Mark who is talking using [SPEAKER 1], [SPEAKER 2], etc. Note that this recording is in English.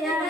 [SPEAKER 1] yeah.